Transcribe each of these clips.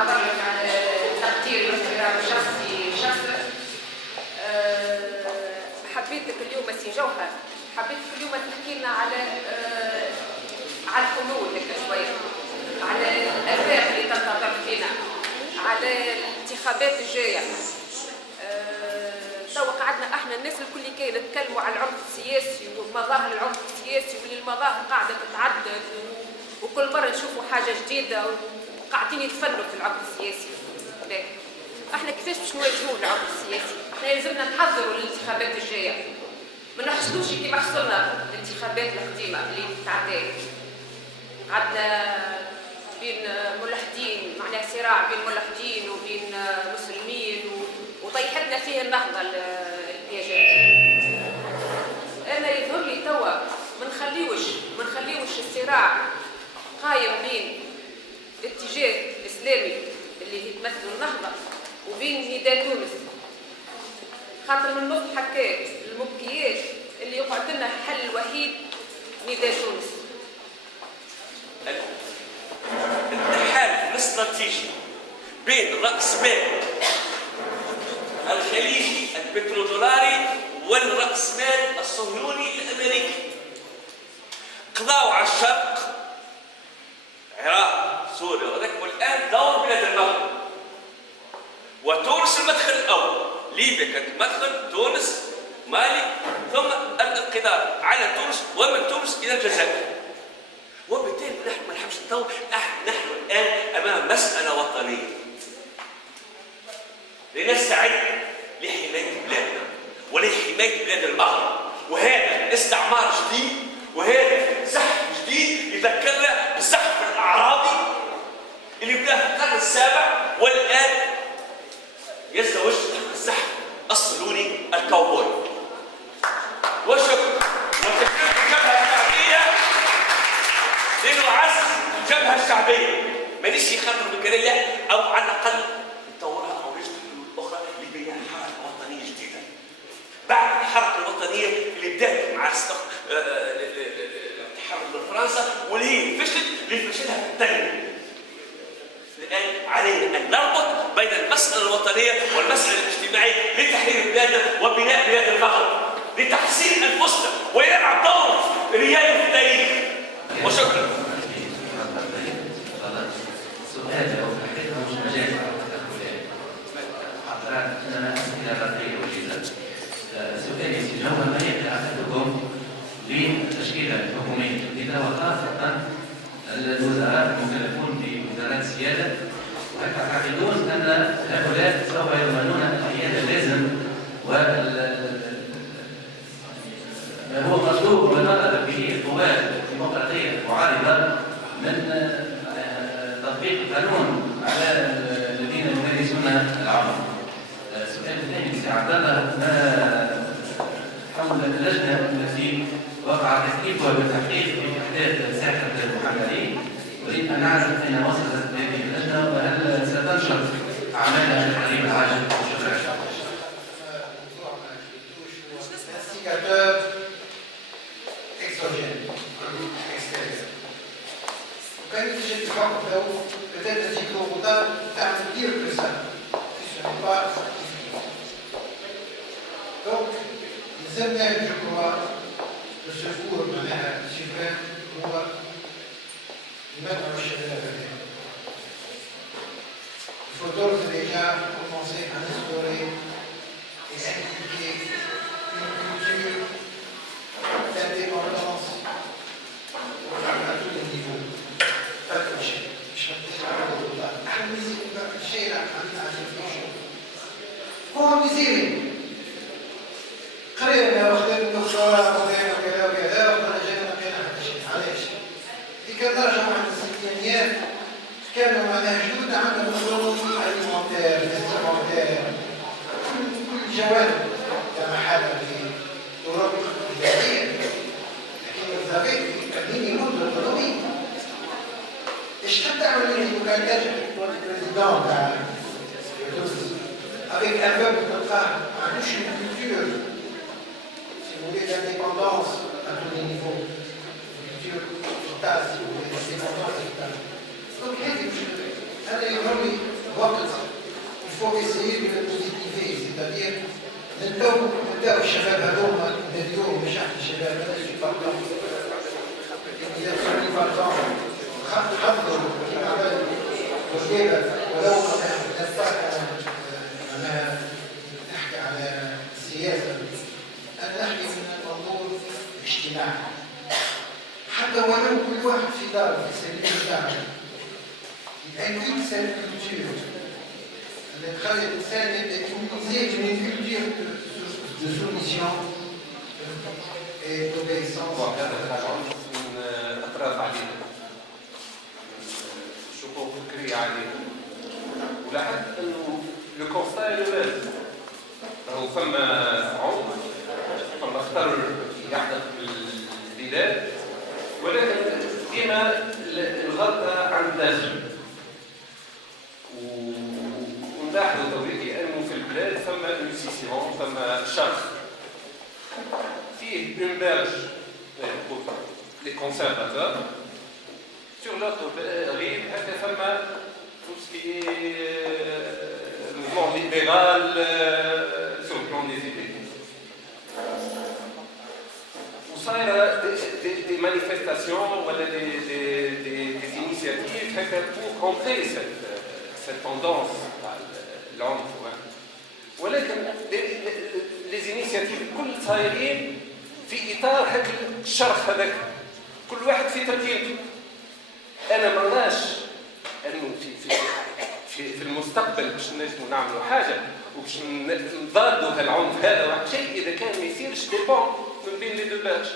نعبر لك على تقدير واحترام شخصي. حبيتك اليوم سي جوهر، حبيتك اليوم تحكي لنا على الحلول هكا شويه، على الآفاق اللي تنتظر فينا، على الانتخابات الجايه. توا قعدنا احنا الناس الكل كي نتكلموا على العنف السياسي ومظاهر العنف السياسي، واللي المظاهر قاعده تتعدد وكل مره نشوفوا حاجه جديده وقاعدين يتفنوا في العنف السياسي. لا، احنا كيفاش باش نواجهوا العنف السياسي؟ احنا لازمنا نحضروا للانتخابات الجايه، ما نحصلوش كيما حصلنا الانتخابات القديمه اللي تعدات. قعدنا بين ملحدين، معناها صراع بين ملحدين وبين مسلمين وطيحتنا فيه النهضه البياجات. انا يظهر لي توا ما نخليوش الصراع قايم بين الاتجاه الاسلامي اللي يتمثل النهضه وبين نداء تونس، خاطر من نقطة حكاية المبكيات اللي يقعد لنا الحل الوحيد نداء تونس. التحالف الاستراتيجي بين رأس مال الخليجي البترودولاري والرأس مال الصهيوني الأمريكي قضاوا على الشرق، العراق، سوريا وذاك، والآن دور بلاد المغرب، وتونس المدخل الأول، ليبيا كانت المدخل، تونس، مالي، ثم الانقضاض على تونس ومن تونس إلى الجزائر. وبالتالي نحن ما نحبش نطول، نحن الآن أمام مسألة وطنية لنستعد لحماية بلادنا ولحماية بلاد المغرب، وهذا استعمار جديد وهذا زحف جديد يذكرنا بالزحف الأعرابي اللي بدا في القرن السابع والآن يزدوج الزحف الصهيوني الكاوبوي. وشكرا. وتشكرت الجبهة الشعبية لأنه عزز الجبهة الشعبية، مانيش يخاطر بالكلام لا، أو على الأقل يطورها أو يجد حلول أخرى لبناء حركة وطنية جديدة. بعد الحركة الوطنية اللي بدأت مع التحرر من فرنسا واللي هي فشلت لفشلها في التنمية. الآن علينا أن نربط بين المسألة الوطنية والمسألة الاجتماعية لتحرير بلادنا وبناء بلاد المغرب، لتحسين أنفسنا ويلعب دور ريادي في التاريخ. وشكرا. سؤال أو تحقيق مش مجال حضرات أنا أسئلة رقيقة وجيزة. سؤالي سي جوهر، ما هي علاقتكم بالتشكيلة الحكومية الجديدة وخاصة الوزراء المكلفون بوزارات السيادة؟ هل تعتقدون أن هؤلاء سوف يضمنون القيادة اللازم ما هو مطلوب ونطلب به القوات الديمقراطية المعارضة من تطبيق القانون على الذين يمارسون العمل؟ السؤال الثاني سي عبد الله، حول اللجنة التي وقع تكليفها بالتحقيق في أحداث ساحة المحمدي، أريد أن أعرف أين وصلت هذه اللجنة وهل ستنشر أعمالها في القريب العاجل؟ شكرا. وكان يجي اتفاق له peut-être si Corona تعمل pire que ça si ce n'est pas effectif. Donc ils amènent, je crois, le secours معناها suprême هو المدعو الشباب. Il faut d'ores et déjà commencer à instaurer et inculquer une culture d'indépendance à tous les niveaux. هو ميزيري قرينا وخدمنا الدكتوراه وخدمنا كذا وكذا ورجعنا كذا حتى شيء. علاش؟ في كدرجة مع الستينيات كانوا معناها جدودنا عندنا مخلوق أليمونتير، ديسترمونتير، كل جوانب كما حال في طرق البدائية. لكن الزبيب مينيموم d'autonomie. ايش تعمل المكاتبة البريزيدون تاع تونس avec un peuple تلقاه ما عندوش une culture si vous voulez d'indépendance à tous les niveaux, culture totale si vous voulez d'indépendance totale. Donc هذه مشكلة. هذا يظهر لي الوقت il faut essayer de le positiver, c'est-à-dire نبداو الشباب هذوما نديروهم مشاحة الشباب هذا اللي يفرقوا يدخلوا فرقهم حضروا كما قال وجيبة ولو معناها نحكي على السياسة أن نحكي من منظور اجتماعي حتى ولو كل واحد في داره في سبيل بتاعه يبقى يكون سبيل كولتور اللي تخلي الإنسان يبدأ يميزيج من كولتور de soumission et d'obéissance. من أطراف عديدة شقوق فكرية عديدة ولاحظت أنه لو كونستا لو راهو فما عنف فما خطر يحدث في البلاد ولكن ديما الغلطة عند الداخل ونلاحظوا تويكي أنه في البلاد ثم انسيسيون ثم شخص فيه une berge les conservateurs sur l'autre rive هكا ثم tout ce qui est mouvement libéral sur le plan des idées وصايرة des manifestations ولا des initiatives هكا pour contrer cette tendance العنف ولكن les initiatives كل صايرين في اطار هذا الشرخ هذاك كل واحد في ترتيبه انا ما نراش انه في المستقبل باش نجموا نعملوا حاجه وباش نضادوا هالعنف هذا واحد شيء اذا كان ما يصيرش ديبون من بين لي دو باج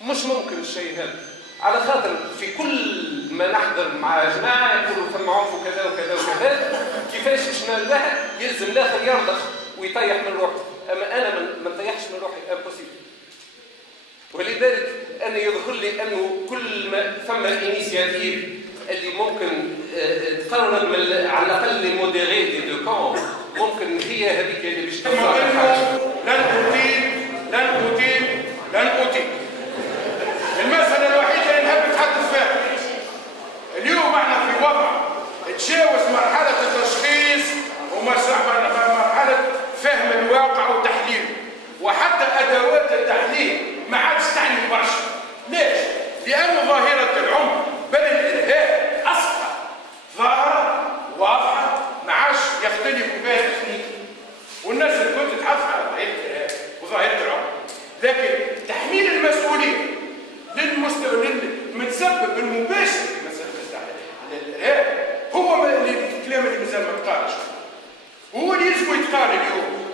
مش ممكن الشيء هذا على خاطر في كل ما نحضر مع جماعه يقولوا ثم عنف وكذا وكذا وكذا كيفاش باش نلاه يلزم الاخر يرضخ ويطيح من روحه اما انا ما نطيحش من روحي امبوسيبل ولذلك انا يظهر لي انه كل ما ثم انيسياتيف اللي ممكن تقرب على الاقل لي موديري دي دو كون ممكن هي هذيك اللي باش تفرق لن أطيل المسألة الوحيدة اللي نحب نتحدث فيها اليوم احنا في وضع تجاوز مرحلة التشخيص ومرحلة فهم الواقع وتحليله وحتى أدوات التحليل ما عادش تعني برشا ليش؟ لأن ظاهرة العنف بل الإرهاب أصبح ظاهرة واضحة ما عادش يختلفوا بها الاثنين والناس اللي كنت تحافظ على ظاهرة الإرهاب وظاهرة العنف لكن تحميل المسؤولية للمتسبب المباشر في مسألة الإرهاب هو الكلام اللي مازال ما تقالش هو اللي يجب يتقال اليوم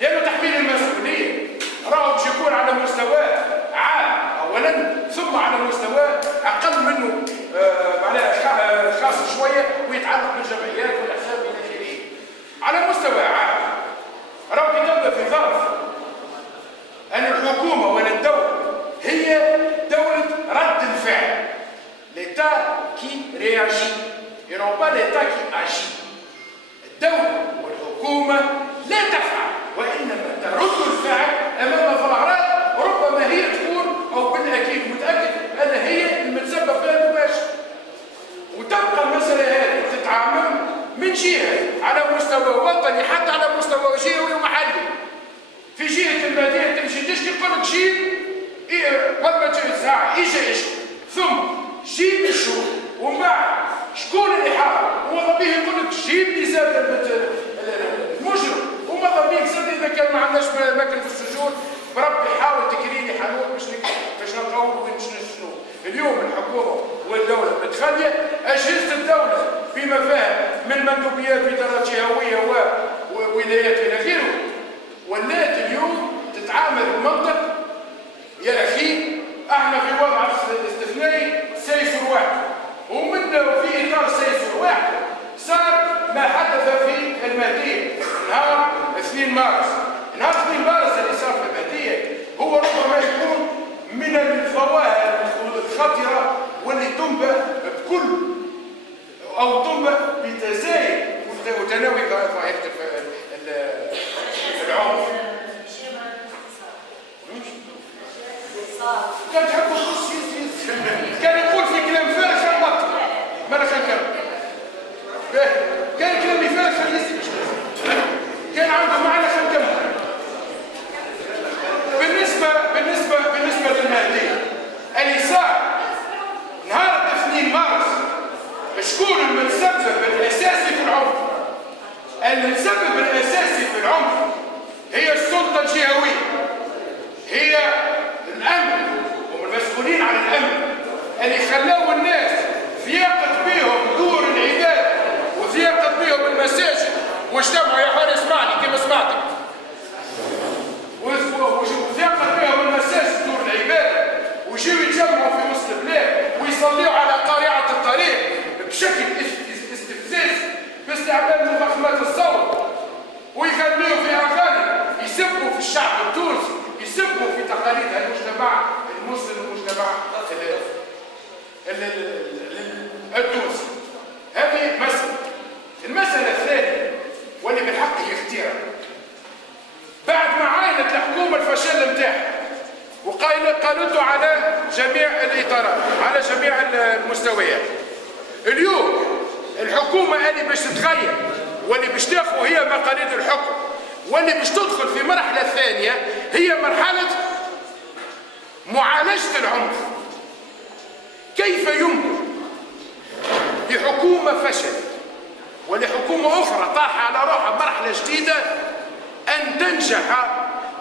لأنه تحميل المسؤولية راهو باش يكون على مستوى عام أولا ثم على مستوى أقل منه معناها خاص شوية ويتعلق بالجمعيات والأحزاب إلى آخره على مستوى عام راهو يتم في ظرف أن الحكومة ولا الدولة هي دولة رد الفعل l'État qui réagit et non pas l'État qui agit الدولة والحكومة لا تفعل وإنما ترد الفعل أمام ظاهرات ربما هي تكون أو بالأكيد متأكد أن هي المتسبب فيها المباشر وتبقى المسألة هذه تتعامل من جهة على مستوى وطني حتى على مستوى جهوي ومحلي في جهة المدينة تمشي تشتي تقول لك جيب قبل ما تجي الساعة إيش ثم جيب الشغل ومن بعد شكون اللي حاضر وماذا به يقول لك جيب لي زاد المجرم وماذا به زاد إذا كان ما عندناش مكان في السجون بربي حاول تكري لي حلول باش نقاوم وين شنو اليوم الحكومة والدولة متخلية أجهزة الدولة بما فيها من مندوبيات إدارات جهوية وولايات إلى غيره ولات اليوم تتعامل بمنطق يا أخي احنا في وضع استثنائي سيسر واحد ومن في إطار سيسر واحد صار ما حدث في المهدية نهار 2 مارس نهار 2 مارس اللي صار في المهدية هو ربما يكون من الظواهر الخطرة واللي تنبأ بكل أو تنبأ بتزايد وتناوي ظاهرة العنف كان تحب الخص كان يقول في كلام فارغ ما انا كان شكون المتسبب الاساسي في العنف؟ المتسبب الاساسي في العنف هي السلطه الجهويه، هي الامن والمسؤولين عن الامن اللي خلاو الناس ثيقت بهم دور العباده وثيقت بهم المساجد واجتمعوا. يا حارس اسمعني كما سمعتك، وثيقت بهم المساجد دور العباده وجيو يتجمعوا في وسط البلاد ويصليوا على قارعه الطريق بشكل استفزازي باستعمال مفخمات الصوت، ويغنيوا في اغاني يسبوا في الشعب التونسي، يسبوا في تقاليد المجتمع المسلم والمجتمع التونسي. هذه مسألة. المسألة الثانية واللي من حقه يختيرها، بعد ما عاينت الحكومة الفشل نتاعها وقالته على جميع الإطارات على جميع المستويات، اليوم الحكومة اللي باش تتغير واللي باش تاخذ هي مقاليد الحكم واللي باش تدخل في مرحلة ثانية هي مرحلة معالجة العنف. كيف يمكن لحكومة فشلت ولحكومة أخرى طاح على روحها مرحلة جديدة أن تنجح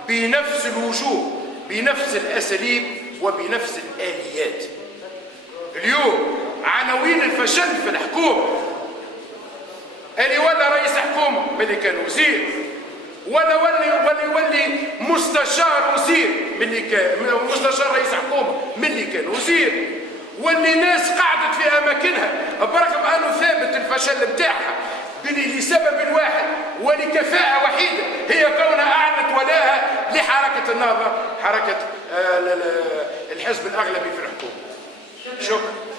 بنفس الوجوه بنفس الأساليب وبنفس الآليات؟ اليوم عناوين الفشل في الحكومة اللي ولا رئيس حكومة ملي كان وزير، ولا ولي مستشار وزير ملي كان مستشار رئيس حكومة ملي كان وزير، واللي ناس قعدت في اماكنها برغم انه ثابت الفشل بتاعها لسبب واحد ولكفاءة وحيدة هي كونها اعلنت ولاها لحركة النهضة، حركة الحزب الاغلبي في الحكومة. شكرا.